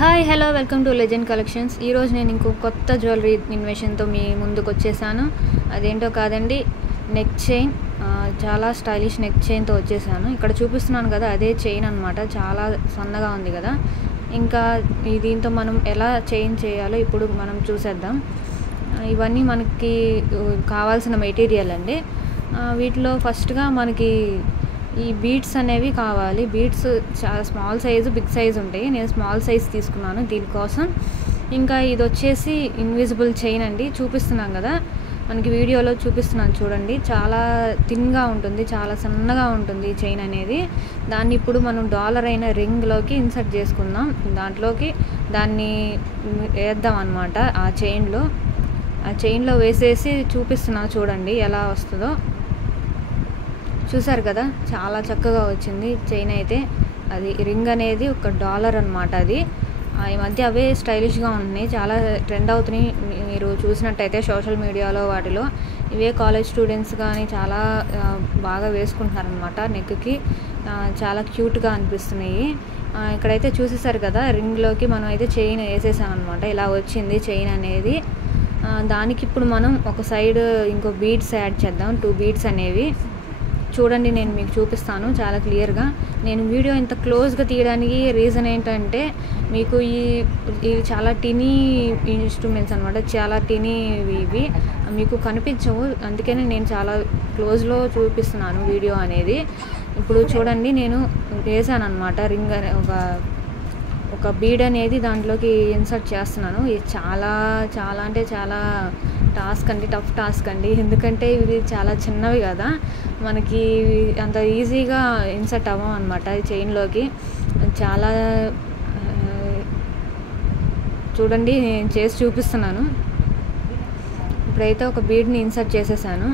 Hi hello welcome to legend collections. ఈరోజు నేను ఇంకో కొత్త జ్యువెలరీ ఇన్వెషన్తో మీ ముందుకు వచ్చేసాను. అదేంటో కాదండి, నెక్ చైన్. చాలా స్టైలిష్ నెక్ చైన్తో వచ్చేసాను. ఇక్కడ చూపిస్తున్నాను కదా, అదే చైన్ అనమాట. చాలా సన్నగా ఉంది కదా. ఇంకా దీంతో మనం ఎలా చైన్ చేయాలో ఇప్పుడు మనం చూసేద్దాం. ఇవన్నీ మనకి కావాల్సిన మెటీరియల్ అండి. వీటిలో ఫస్ట్గా మనకి ఈ బీడ్స్ అనేవి కావాలి. బీడ్స్ చాలా స్మాల్ సైజు, బిగ్ సైజు ఉంటాయి. నేను స్మాల్ సైజ్ తీసుకున్నాను దీనికోసం. ఇంకా ఇది వచ్చేసి ఇన్విజిబుల్ చైన్ అండి. చూపిస్తున్నాం కదా, మనకి వీడియోలో చూపిస్తున్నాను చూడండి. చాలా థిన్గా ఉంటుంది, చాలా సన్నగా ఉంటుంది ఈ చైన్ అనేది. దాన్ని ఇప్పుడు మనం డాలర్ అయిన రింగ్లోకి ఇన్సర్ట్ చేసుకుందాం. దాంట్లోకి దాన్ని వేద్దాం అన్నమాట. ఆ చైన్లో వేసేసి చూపిస్తున్నాను చూడండి ఎలా వస్తుందో. చూసారు కదా, చాలా చక్కగా వచ్చింది చైన్ అయితే. అది రింగ్ అనేది ఒక డాలర్ అనమాట. అది ఈ మధ్య అవే స్టైలిష్గా ఉన్నాయి, చాలా ట్రెండ్ అవుతున్నాయి. మీరు చూసినట్టయితే సోషల్ మీడియాలో వాటిలో ఇవే కాలేజ్ స్టూడెంట్స్ కానీ చాలా బాగా వేసుకుంటున్నారనమాట. నెక్కి చాలా క్యూట్గా అనిపిస్తున్నాయి. ఇక్కడైతే చూసేసారు కదా, రింగ్లోకి మనం అయితే చైన్ వేసేసాం అనమాట. ఇలా వచ్చింది చైన్ అనేది. దానికి ఇప్పుడు మనం ఒక సైడ్ ఇంకో బీడ్స్ యాడ్ చేద్దాం. 2 బీడ్స్ అనేవి చూడండి, నేను మీకు చూపిస్తాను చాలా క్లియర్గా. నేను వీడియో ఇంత క్లోజ్గా తీయడానికి రీజన్ ఏంటంటే, మీకు ఇవి చాలా టినీ ఇన్స్ట్రుమెంట్స్ అనమాట. చాలా టినీ ఇవి మీకు కనిపించవు, అందుకనే నేను చాలా క్లోజ్లో చూపిస్తున్నాను వీడియో అనేది. ఇప్పుడు చూడండి, నేను వేసాను అనమాట రింగ్ అనే ఒక బీడ్ అనేది దాంట్లోకి ఇన్సర్ట్ చేస్తున్నాను. ఇది చాలా చాలా అంటే చాలా టాస్క్ అండి, టఫ్ టాస్క్ అండి. ఎందుకంటే ఇవి చాలా చిన్నవి కదా, మనకి అంత ఈజీగా ఇన్సర్ట్ అవ్వం అనమాట ఈ చైన్లోకి. చాలా చూడండి, నేను చేసి చూపిస్తున్నాను. ఇప్పుడైతే ఒక బీడ్ని ఇన్సర్ట్ చేసేసాను.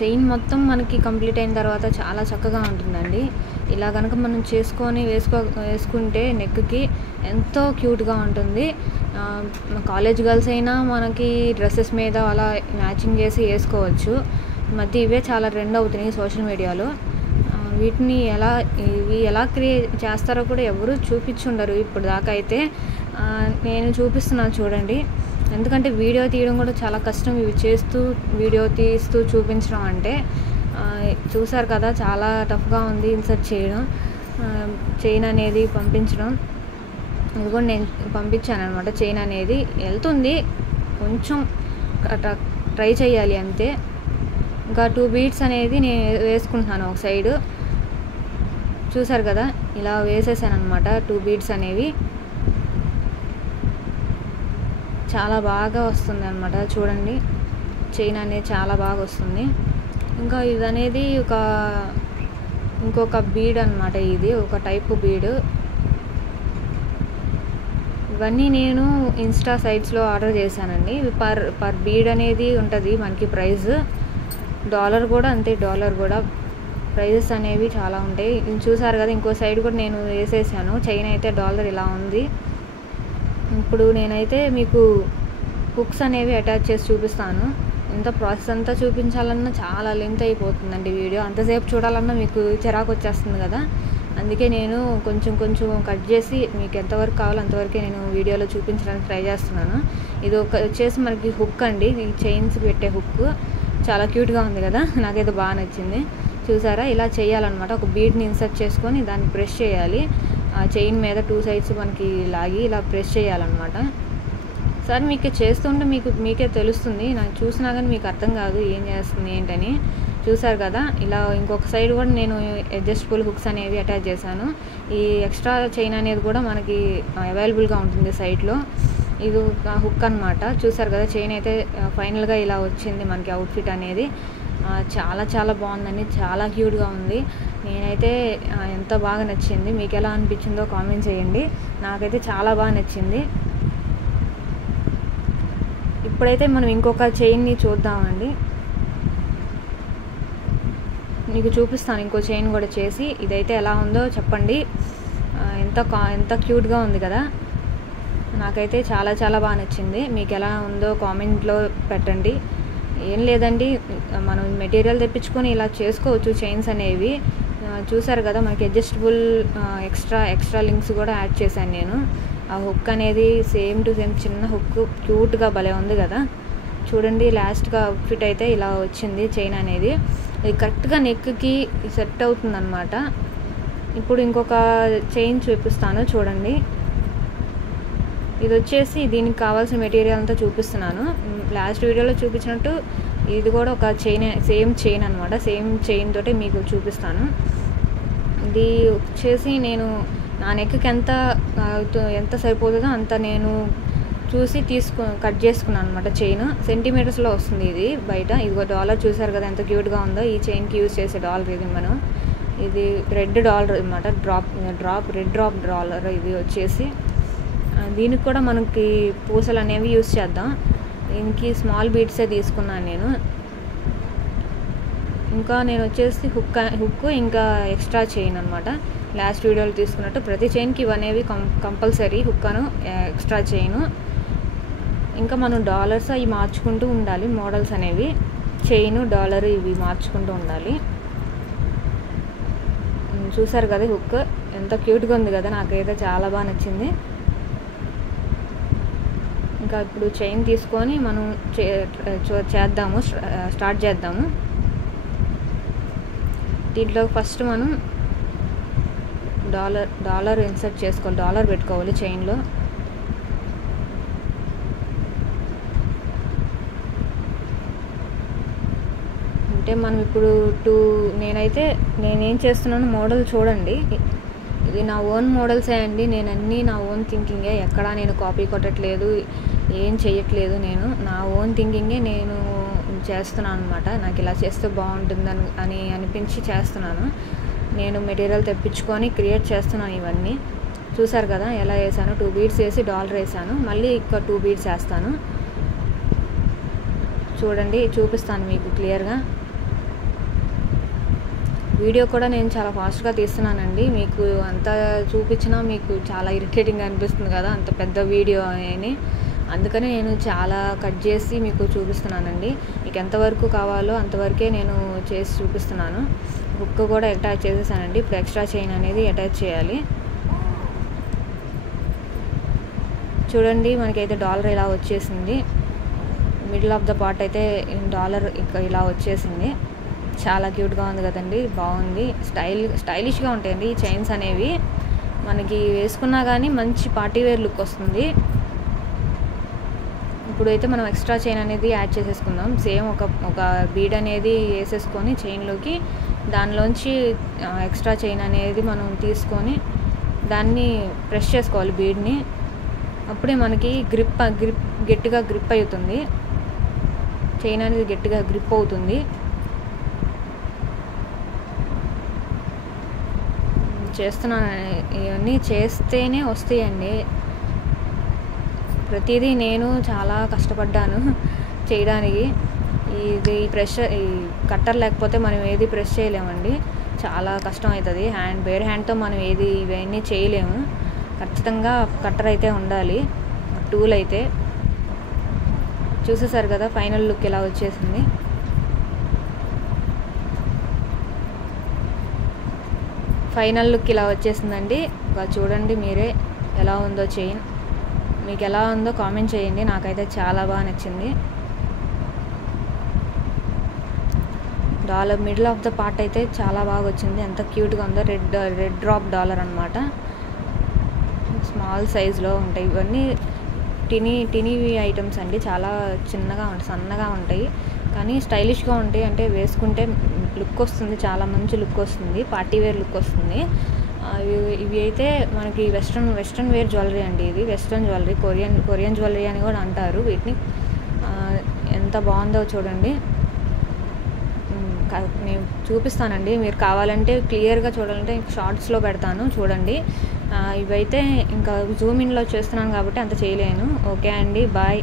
చైన్ మొత్తం మనకి కంప్లీట్ అయిన తర్వాత చాలా చక్కగా ఉంటుందండి. ఇలా కనుక మనం చేసుకొని వేసుకుంటే నెక్కి ఎంతో క్యూట్గా ఉంటుంది. కాలేజ్ గర్ల్స్ అయినా మనకి డ్రెస్సెస్ మీద అలా మ్యాచింగ్ చేసి వేసుకోవచ్చు. మధ్య ఇవే చాలా ట్రెండ్ అవుతున్నాయి సోషల్ మీడియాలో. వీటిని ఇవి ఎలా క్రియేట్ చేస్తారో కూడా ఎవరు చూపించుండరు ఇప్పుడు దాకా అయితే. నేను చూపిస్తున్నాను చూడండి. ఎందుకంటే వీడియో తీయడం కూడా చాలా కష్టం. ఇవి చేస్తూ వీడియో తీస్తూ చూపించడం అంటే. చూసారు కదా, చాలా టఫ్గా ఉంది ఇన్సర్ట్ చేయడం, చైన్ అనేది పంపించడం. ఇది కూడా నేను పంపించాను అనమాట. చైన్ అనేది వెళ్తుంది, కొంచెం ట్రై చేయాలి అంతే. ఇంకా 2 బీడ్స్ అనేది నేను వేసుకుంటున్నాను ఒక సైడు. చూసారు కదా, ఇలా వేసేసాను అనమాట 2 బీడ్స్ అనేవి. చాలా బాగా వస్తుంది అనమాట. చూడండి, చైన్ అనేది చాలా బాగా వస్తుంది. ఇంకా ఇది అనేది ఇంకొక బీడ్ అనమాట. ఇది ఒక టైపు బీడ్. ఇవన్నీ నేను ఇన్స్టా సైట్స్లో ఆర్డర్ చేశానండి. పర్ బీడ్ అనేది ఉంటుంది మనకి ప్రైస్. డాలర్ కూడా అంతే, డాలర్ కూడా ప్రైజెస్ అనేవి చాలా ఉంటాయి. చూసారు కదా, ఇంకో సైడ్ కూడా నేను వేసేసాను. చైన్ అయితే డాలర్ ఇలా ఉంది. ఇప్పుడు నేనైతే మీకు హుక్స్ అనేవి అటాచ్ చేసి చూపిస్తాను. ఇంత ప్రాసెస్ అంతా చూపించాలన్నా చాలా లెంత్ అయిపోతుందండి వీడియో. అంతసేపు చూడాలన్నా మీకు చిరాకు వచ్చేస్తుంది కదా. అందుకే నేను కొంచెం కట్ చేసి మీకు ఎంతవరకు కావాలో అంతవరకే నేను వీడియోలో చూపించడానికి ట్రై చేస్తున్నాను. ఇది వచ్చేసి మనకి హుక్ అండి, ఈ చైన్స్ పెట్టే హుక్. చాలా క్యూట్గా ఉంది కదా, నాకైతే బాగా నచ్చింది. చూసారా, ఇలా చేయాలన్నమాట. ఒక బీడ్ని ఇన్సర్ట్ చేసుకొని దాన్ని ప్రెస్ చేయాలి. ఆ చైన్ మీద 2 సైడ్స్ మనకి లాగి ఇలా ప్రెస్ చేయాలన్నమాట. సార్ మీకు చేస్తుంటే మీకే తెలుస్తుంది. నాకు చూసినా కానీ మీకు అర్థం కాదు ఏం చేస్తుంది ఏంటని. చూసారు కదా, ఇలా ఇంకొక సైడ్ కూడా నేను అడ్జస్టబుల్ హుక్స్ అనేవి అటాచ్ చేశాను. ఈ ఎక్స్ట్రా చైన్ అనేది కూడా మనకి అవైలబుల్గా ఉంటుంది సైట్లో. ఇది ఒక హుక్ అనమాట. చూసారు కదా, చైన్ అయితే ఫైనల్గా ఇలా వచ్చింది మనకి అవుట్ఫిట్ అనేది. చాలా చాలా బాగుందండి, చాలా క్యూట్గా ఉంది. నేనైతే ఎంత బాగా నచ్చింది, మీకు ఎలా అనిపించిందో కామెంట్ చేయండి. నాకైతే చాలా బాగా నచ్చింది. ఇప్పుడైతే మనం ఇంకొక చైన్ని చూద్దామండి. మీకు చూపిస్తాను ఇంకో చైన్ కూడా చేసి. ఇదైతే ఎలా ఉందో చెప్పండి. ఎంత క్యూట్గా ఉంది కదా. నాకైతే చాలా చాలా బాగా నచ్చింది. మీకు ఎలా ఉందో కామెంట్లో పెట్టండి. ఏం లేదండి, మనం మెటీరియల్ తెప్పించుకొని ఇలా చేసుకోవచ్చు చైన్స్ అనేవి. చూసారు కదా, మనకి అడ్జస్టబుల్ ఎక్స్ట్రా లింక్స్ కూడా యాడ్ చేశాను నేను. ఆ హుక్ అనేది సేమ్ టు సేమ్ చిన్న హుక్, క్యూట్గా భలే ఉంది కదా. చూడండి, లాస్ట్గా అవుట్ఫిట్ అయితే ఇలా వచ్చింది. చైన్ అనేది ఇది కరెక్ట్గా నెక్కి సెట్ అవుతుంది అనమాట. ఇప్పుడు ఇంకొక చైన్ చూపిస్తాను చూడండి. ఇది వచ్చేసి దీనికి కావాల్సిన మెటీరియల్ అంతా చూపిస్తున్నాను. లాస్ట్ వీడియోలో చూపించినట్టు ఇది కూడా ఒక చైన్, సేమ్ చైన్ అనమాట. సేమ్ చైన్ తోటి మీకు చూపిస్తాను. ఇది వచ్చేసి నేను నా నెక్కి ఎంత సరిపోతుందో అంత నేను చూసి కట్ చేసుకున్నాను అనమాట. చైన్ సెంటీమీటర్స్లో వస్తుంది ఇది బయట. ఇదిగో డాలర్ చూసారు కదా ఎంత క్యూట్గా ఉందో. ఈ చైన్కి యూజ్ చేసే డాలర్ ఇది. ఇది రెడ్ డాలర్ అనమాట. రెడ్ డ్రాప్ డాలర్ ఇది వచ్చేసి. దీనికి కూడా మనకి పూసలు అనేవి యూజ్ చేద్దాం. దీనికి స్మాల్ బీడ్సే తీసుకున్నాను నేను. ఇంకా నేను వచ్చేసి హుక్ ఇంకా ఎక్స్ట్రా చైన్ అనమాట. లాస్ట్ వీడియోలో తీసుకున్నట్టు ప్రతి చైన్కి ఇవనేవి కంపల్సరీ, హుక్కను ఎక్స్ట్రా చైను. ఇంకా మనం డాలర్స్ అవి మార్చుకుంటూ ఉండాలి. మోడల్స్ అనేవి చైను, డాలర్ ఇవి మార్చుకుంటూ ఉండాలి. చూసారు కదా హుక్ ఎంత క్యూట్గా ఉంది కదా, నాకైతే చాలా బాగా నచ్చింది. ఇంకా ఇప్పుడు చైన్ తీసుకొని మనం స్టార్ట్ చేద్దాము. దీంట్లో ఫస్ట్ మనం డాలర్ ఇన్సర్ట్ చేసుకోవాలి, డాలర్ పెట్టుకోవాలి చైన్లో. అంటే మనం ఇప్పుడు నేనేం చేస్తున్నాను మోడల్ చూడండి. ఇది నా ఓన్ మోడల్సే అండి. నేను అన్నీ నా ఓన్ థింకింగే, ఎక్కడా నేను కాపీ కొట్టట్లేదు, ఏం చెయ్యట్లేదు. నేను నా ఓన్ థింకింగే నేను చేస్తున్నాను అనమాట. నాకు ఇలా చేస్తే బాగుంటుందని అనిపించి చేస్తున్నాను. నేను మెటీరియల్ తెప్పించుకొని క్రియేట్ చేస్తున్నాను ఇవన్నీ. చూసారు కదా ఎలా వేసాను. 2 బీడ్స్ వేసి డాలర్ వేసాను. మళ్ళీ ఇంకా 2 బీడ్స్ వేస్తాను. చూడండి, చూపిస్తాను మీకు క్లియర్గా. వీడియో కూడా నేను చాలా ఫాస్ట్గా తీస్తున్నానండి. మీకు అంత చూపించినా మీకు చాలా ఇరిటేటింగ్ అనిపిస్తుంది కదా, అంత పెద్ద వీడియో అని. అందుకని నేను చాలా కట్ చేసి మీకు చూపిస్తున్నానండి. మీకు ఎంతవరకు కావాలో అంతవరకే నేను చేసి చూపిస్తున్నాను. హుక్ కూడా అటాచ్ చేసేసానండి. ఇప్పుడు ఎక్స్ట్రా చైన్ అనేది అటాచ్ చేయాలి. చూడండి, మనకైతే డాలర్ ఇలా వచ్చేసింది. మిడిల్ ఆఫ్ ద పార్ట్ అయితే డాలర్ ఇలా వచ్చేసింది. చాలా క్యూట్గా ఉంది కదండి, బాగుంది. స్టైలిష్గా ఉంటాయండి ఈ చైన్స్ అనేవి. మనకి వేసుకున్నా కానీ మంచి పార్టీవేర్ లుక్ వస్తుంది. ఇప్పుడైతే మనం ఎక్స్ట్రా చైన్ అనేది యాడ్ చేసేసుకుందాం. సేమ్ ఒక బీడ్ అనేది వేసేసుకొని చైన్లోకి, దానిలోంచి ఎక్స్ట్రా చైన్ అనేది మనం తీసుకొని దాన్ని ప్రెస్ చేసుకోవాలి బీడ్ని. అప్పుడే మనకి గట్టిగా గ్రిప్ అవుతుంది. చైన్ అనేది గట్టిగా గ్రిప్ అవుతుంది. చేస్తున్నాను, ఇవన్నీ చేస్తేనే వస్తాయండి. ప్రతిదీ నేను చాలా కష్టపడ్డాను చేయడానికి. ఈ కట్టర్ లేకపోతే మనం ఏది ప్రెస్ చేయలేమండి, చాలా కష్టం అవుతుంది. వేరే హ్యాండ్తో మనం ఇవన్నీ చేయలేము. ఖచ్చితంగా కట్టర్ అయితే ఉండాలి, టూల్ అయితే. చూసేసారు కదా ఫైనల్ లుక్ ఎలా వచ్చేసింది. ఫైనల్ లుక్ ఇలా వచ్చేసిందండి. చూడండి మీరే ఎలా ఉందో చైన్. మీకు ఎలా ఉందో కామెంట్ చేయండి. నాకైతే చాలా బాగా నచ్చింది. Dollar middle of the part అయితే చాలా బాగా వచ్చింది. ఎంత క్యూట్గా ఉందో. రెడ్ డ్రాప్ డాలర్ అనమాట. స్మాల్ సైజులో ఉంటాయి ఇవన్నీ. టినీవి ఐటమ్స్ అండి. చాలా సన్నగా ఉంటాయి కానీ స్టైలిష్గా ఉంటాయి. అంటే వేసుకుంటే లుక్ వస్తుంది, చాలా మంచి లుక్ వస్తుంది, పార్టీవేర్ లుక్ వస్తుంది. ఇవి అయితే మనకి వెస్ట్రన్ వేర్ జ్యువెలరీ అండి. ఇది వెస్ట్రన్ జ్యువెలరీ, కొరియన్ జ్యువెలరీ అని కూడా అంటారు వీటిని. ఎంత బాగుందో చూడండి. నేను చూపిస్తానండి, మీరు కావాలంటే క్లియర్గా చూడాలంటే షార్ట్స్లో పెడతాను చూడండి. ఇవైతే ఇంకా జూమ్ ఇన్లో చేస్తున్నాను కాబట్టి అంత చేయలేను. ఓకే అండి, బాయ్.